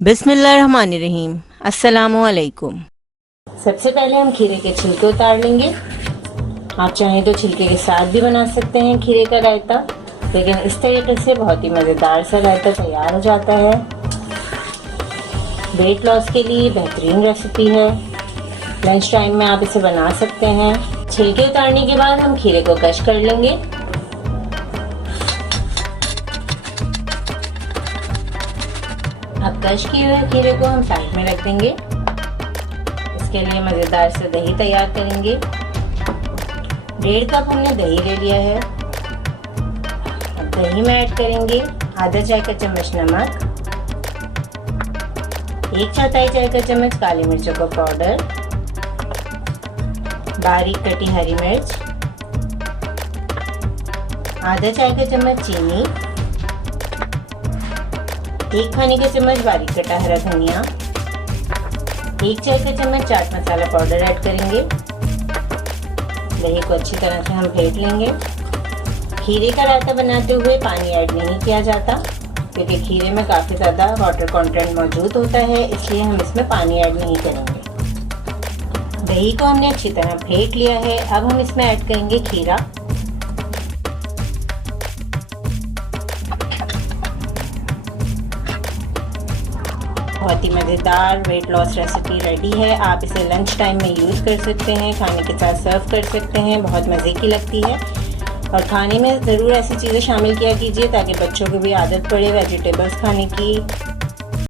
बिस्मिल्लाहिर्रहमानिर्रहीम। अस्सलामुअलैकुम। सबसे पहले हम खीरे के छिलके उतार लेंगे। आप चाहें तो छिलके के साथ भी बना सकते हैं खीरे का रायता, लेकिन इस तरीके से बहुत ही मज़ेदार सा रायता तैयार हो जाता है। वेट लॉस के लिए बेहतरीन रेसिपी है। लंच टाइम में आप इसे बना सकते हैं। छिलके उतारने के बाद हम खीरे को कश कर लेंगे। अब कश किए हुए खीरे को हम साइड में रख देंगे। इसके लिए मज़ेदार से दही तैयार करेंगे। 1.5 कप हमने दही ले लिया है। अब दही में ऐड करेंगे आधा चाय का चम्मच नमक, 1/4 चाय का चम्मच काली मिर्चों का पाउडर, बारीक कटी हरी मिर्च, आधा चाय का चम्मच चीनी, 1 खाने का चम्मच बारीक कटा हरा धनिया, 1 चाय का चम्मच चाट मसाला पाउडर ऐड करेंगे। दही को अच्छी तरह से हम फेंट लेंगे। खीरे का रायता बनाते हुए पानी ऐड नहीं किया जाता, क्योंकि खीरे में काफ़ी ज़्यादा वाटर कंटेंट मौजूद होता है, इसलिए हम इसमें पानी ऐड नहीं करेंगे। दही को हमने अच्छी तरह फेंट लिया है। अब हम इसमें ऐड करेंगे खीरा। बहुत ही मज़ेदार वेट लॉस रेसिपी रेडी है। आप इसे लंच टाइम में यूज़ कर सकते हैं, खाने के साथ सर्व कर सकते हैं। बहुत मज़े की लगती है और खाने में ज़रूर ऐसी चीज़ें शामिल किया कीजिए ताकि बच्चों को भी आदत पड़े वेजिटेबल्स खाने की।